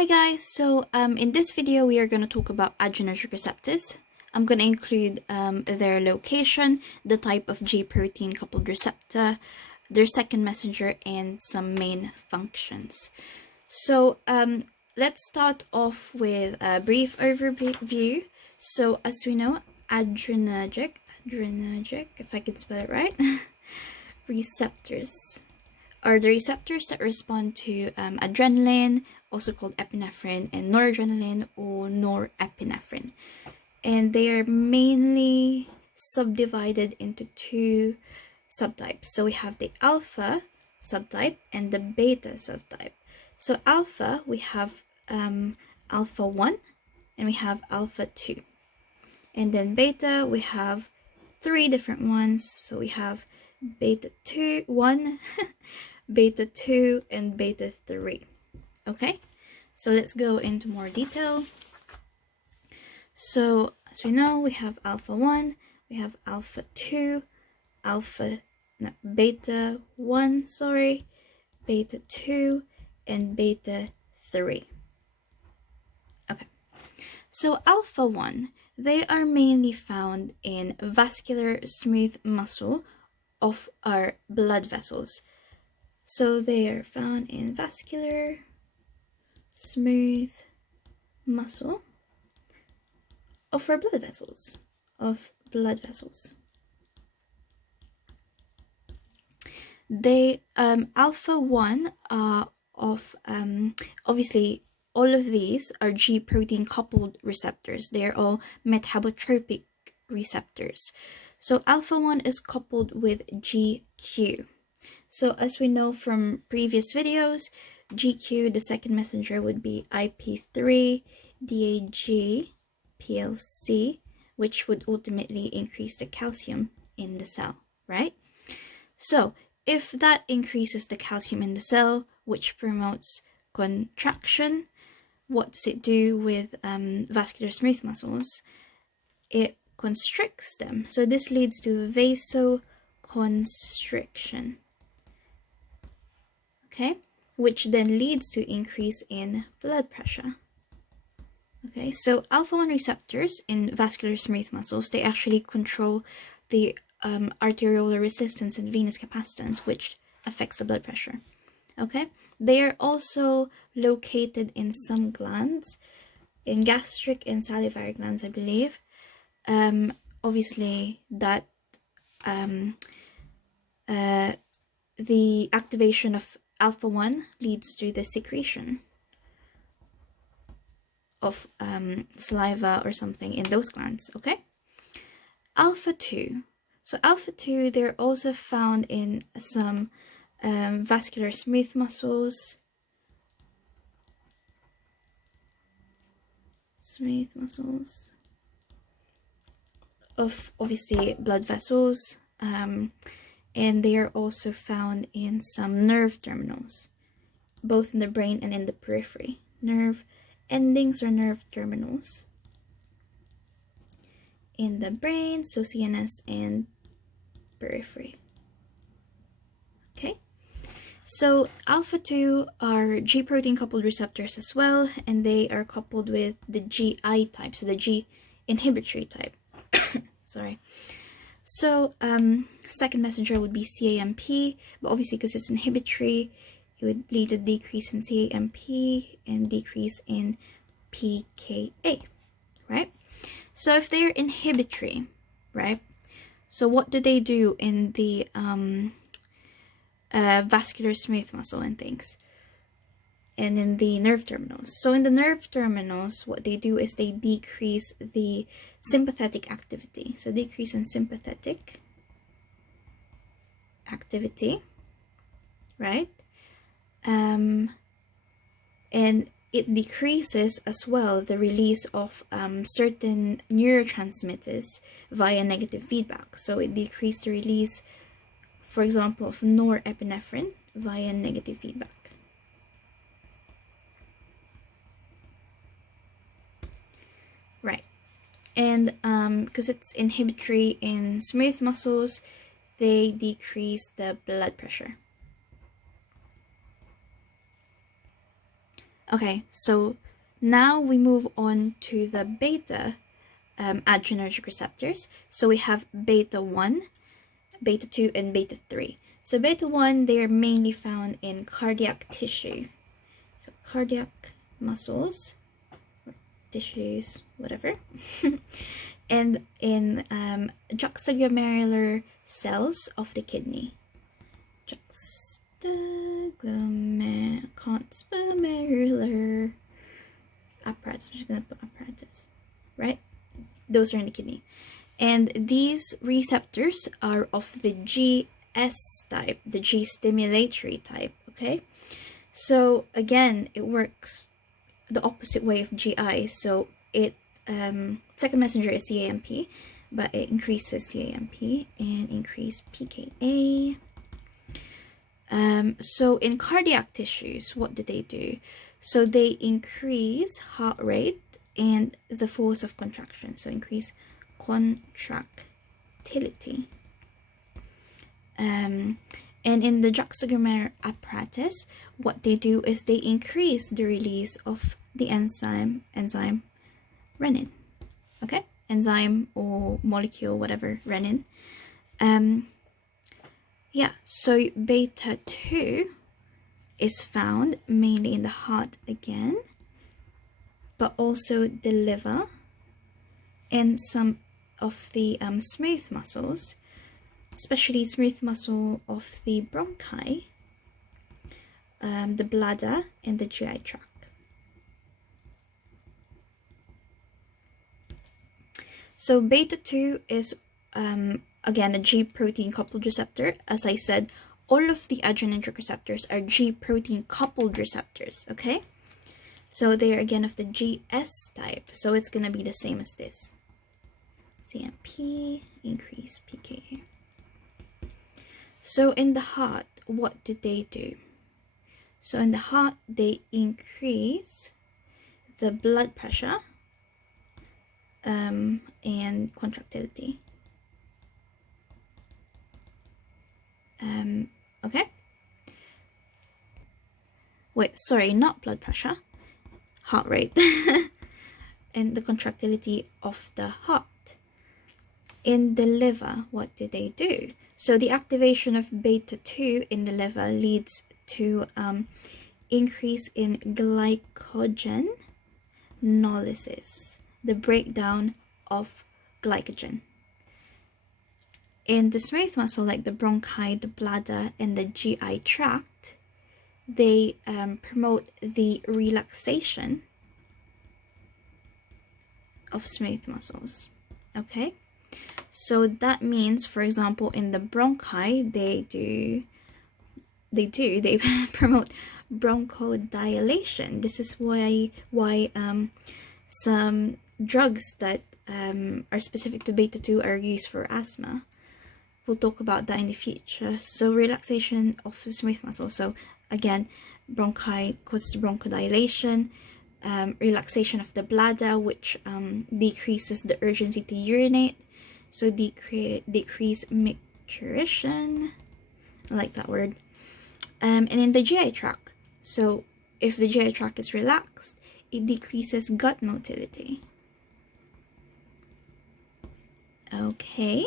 Hi guys, so in this video we are going to talk about adrenergic receptors. I'm going to include their location, the type of G protein coupled receptor, their second messenger, and some main functions. So let's start off with a brief overview. So as we know, adrenergic, if I can spell it right, receptors are the receptors that respond to adrenaline, also called epinephrine, and noradrenaline or norepinephrine. And they are mainly subdivided into two subtypes. So we have the alpha subtype and the beta subtype. So alpha, we have alpha 1 and we have alpha 2. And then beta, we have three different ones. So we have beta 2, 1, beta 2, and beta 3. Okay, so let's go into more detail. So as we know, we have alpha 1, we have alpha 2, beta 1, beta 2, and beta 3. Okay, so alpha 1, they are mainly found in vascular smooth muscle of our blood vessels. So they are found in vascular smooth muscle of our blood vessels, They alpha 1 are of obviously all of these are G protein coupled receptors. They are all metabotropic receptors. So alpha 1 is coupled with GQ. So as we know from previous videos, GQ, the second messenger, would be IP3, DAG, PLC, which would ultimately increase the calcium in the cell, right? So if that increases the calcium in the cell, which promotes contraction, what does it do with vascular smooth muscles? It constricts them. So this leads to vasoconstriction. Okay, which then leads to increase in blood pressure. Okay, so alpha 1 receptors in vascular smooth muscles, they actually control the arteriolar resistance and venous capacitance, which affects the blood pressure. Okay, they are also located in some glands, in gastric and salivary glands, I believe. Obviously, that the activation of alpha 1 leads to the secretion of saliva or something in those glands, okay? Alpha 2. So alpha 2, they're also found in some vascular smooth muscles. Of obviously blood vessels. And they are also found in some nerve terminals, both in the brain and in the periphery. Nerve endings or nerve terminals in the brain, so CNS and periphery. Okay, so alpha 2 are G protein coupled receptors as well, and they are coupled with the GI type, so the G inhibitory type. Sorry. So second messenger would be CAMP, but obviously because it's inhibitory, it would lead to decrease in CAMP and decrease in pKa, right? So if they're inhibitory, right? So what do they do in the vascular smooth muscle and things? And in the nerve terminals. So in the nerve terminals, what they do is they decrease the sympathetic activity. So decrease in sympathetic activity, right? And it decreases as well the release of certain neurotransmitters via negative feedback. So it decreases the release, for example, of norepinephrine via negative feedback. Right, and because it's inhibitory in smooth muscles, they decrease the blood pressure. Okay, so now we move on to the beta adrenergic receptors. So we have beta 1, beta 2, and beta 3. So beta 1, they are mainly found in cardiac tissue. So cardiac muscles, tissues, whatever. And in juxtaglomerular cells of the kidney. Juxtaglomerular apparatus. I'm just gonna put apparatus, right? Those are in the kidney. And these receptors are of the GS type, the G stimulatory type, okay? So again, it works the opposite way of GI. So it second messenger is CAMP, but it increases CAMP and increase PKA. So in cardiac tissues, what do? So they increase heart rate and the force of contraction. So increase contractility. And in the juxtaglomerular apparatus, what they do is they increase the release of the enzyme renin. Okay, enzyme or molecule, whatever, renin. Yeah, so beta 2 is found mainly in the heart again, but also the liver and some of the smooth muscles, especially smooth muscle of the bronchi, the bladder, and the GI tract. So beta 2 is again a G protein coupled receptor. As I said, all of the adrenergic receptors are G protein coupled receptors, okay? So they are again of the GS type, so it's gonna be the same as this. CMP, increase PKA. So in the heart, what do? So in the heart, they increase the blood pressure and contractility. Okay. Wait, sorry, not blood pressure, heart rate, and the contractility of the heart. In the liver, what do? So the activation of beta 2 in the liver leads to increase in glycogen nolysis, the breakdown of glycogen. In the smooth muscle, like the bronchi, the bladder, and the GI tract, they promote the relaxation of smooth muscles, okay? So that means, for example, in the bronchi, they promote bronchodilation. This is why some drugs that are specific to beta 2 are used for asthma. We'll talk about that in the future. So relaxation of the smooth muscle. So again, bronchi causes bronchodilation. Relaxation of the bladder, which decreases the urgency to urinate. So decrease micturition. I like that word. And in the GI tract, so if the GI tract is relaxed, it decreases gut motility. Okay.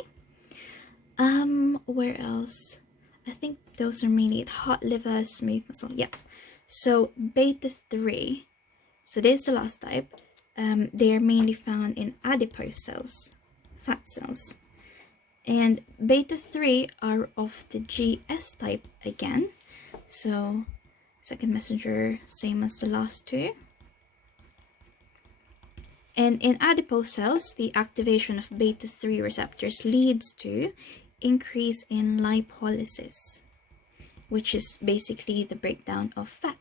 Where else? I think those are mainly it. Heart, liver, smooth muscle. Yeah. So beta 3. So this is the last type. They are mainly found in adipose cells, fat cells. And beta 3 are of the GS type again. So second messenger, same as the last two. And in adipose cells, the activation of beta 3 receptors leads to increase in lipolysis, which is basically the breakdown of fat.